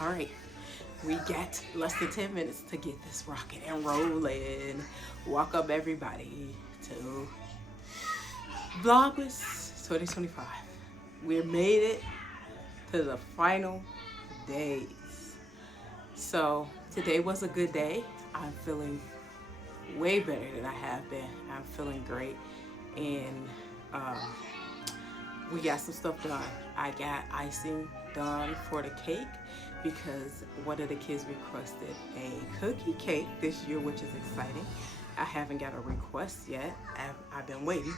All right, we got less than 10 minutes to get this rocking and rolling. Welcome everybody to Vlogmas 2025. We made it to the final days. So today was a good day. I'm feeling way better than I have been. I'm feeling great, and we got some stuff done. I got icing done for the cake because one of the kids requested a cookie cake this year, which is exciting. I haven't got a request yet. I've been waiting,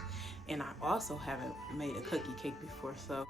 and I also haven't made a cookie cake before, so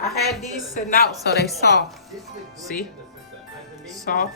I had these sitting out so they soft. See? Soft.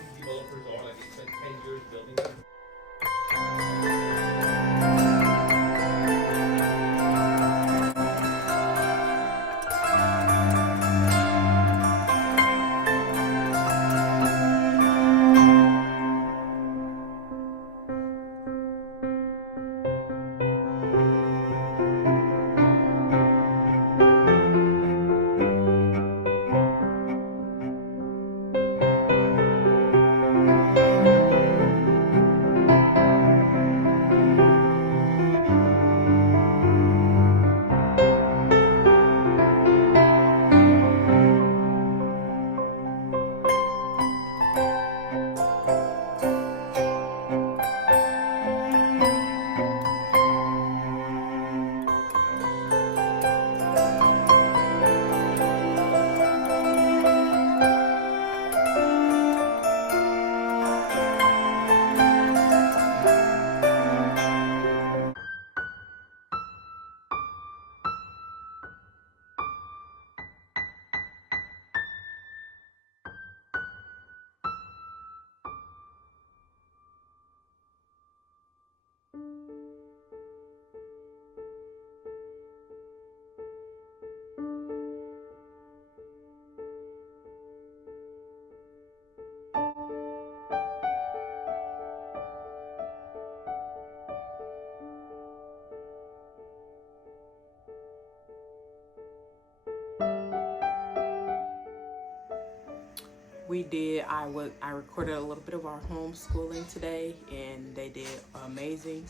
We did. I recorded a little bit of our homeschooling today, and they did amazing.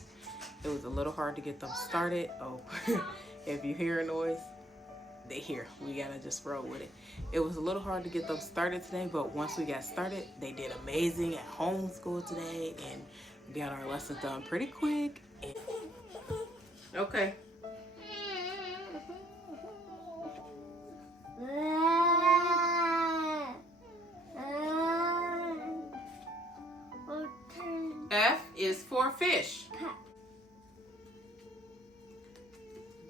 It was a little hard to get them started. Oh, if you hear a noise, they hear. We gotta just roll with it. It was a little hard to get them started today, but once we got started, they did amazing at homeschool today, and we got our lessons done pretty quick. And okay. F is for fish.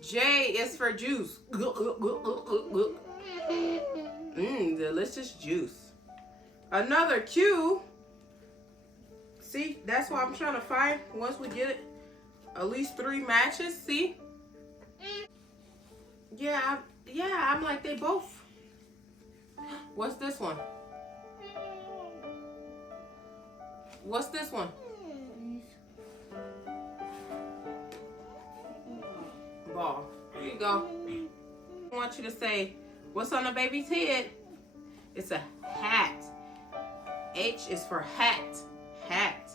J is for juice. Delicious juice. Another Q. See, that's what I'm trying to find. Once we get it, at least 3 matches. See? Yeah, I'm like they both. What's this one? What's this one? Ball. There you go. I want you to say, what's on the baby's head? It's a hat. H is for hat. Hat.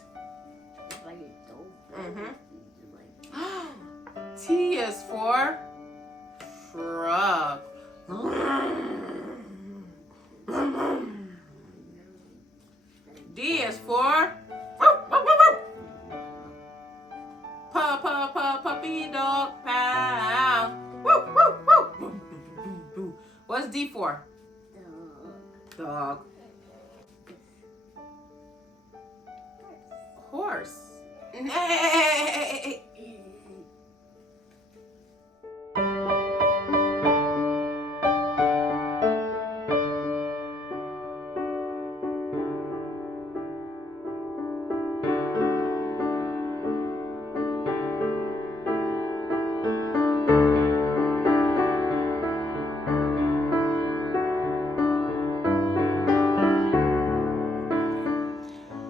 T is for truck. D is for puppy dog. pound. Woo, woo, woo. Boo, boo, boo, boo. What's D for? Dog. Horse. Nay.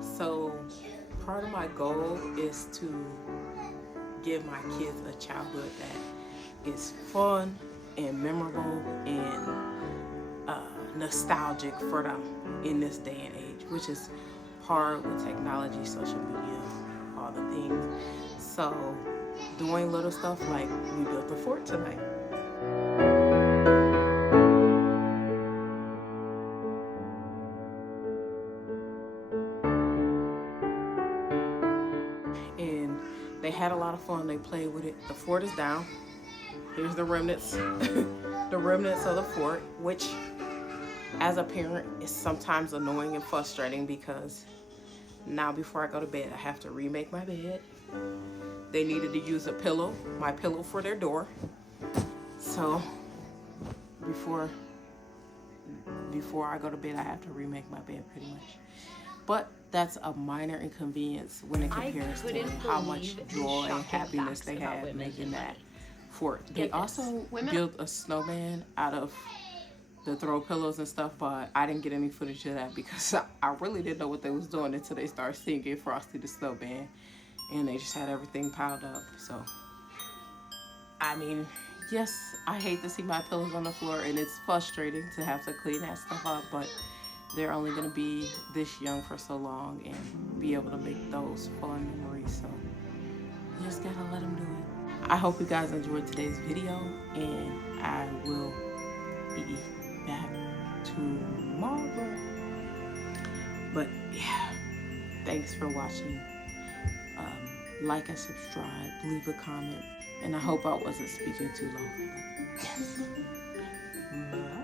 So part of my goal is to give my kids a childhood that is fun and memorable and nostalgic for them in this day and age, which is hard with technology, social media, all the things. So doing little stuff like we built a fort tonight. And they had a lot of fun. They played with it. The fort is down. Here's the remnants, the remnants of the fort, which as a parent is sometimes annoying and frustrating because now before I go to bed, I have to remake my bed. They needed to use a pillow, my pillow for their door. So before I go to bed, I have to remake my bed pretty much. But that's a minor inconvenience when it compares to how much joy and happiness they had making that fort. They also built a snowman out of the throw pillows and stuff, but I didn't get any footage of that because I really didn't know what they was doing until they started singing Frosty the Snowman, and they just had everything piled up. So, I mean, yes, I hate to see my pillows on the floor, and it's frustrating to have to clean that stuff up, but they're only going to be this young for so long and be able to make those fun memories. So you just gotta let them do it. I hope you guys enjoyed today's video, and I will be back tomorrow. But yeah, thanks for watching. Like and subscribe, leave a comment, and I hope I wasn't speaking too long. Bye.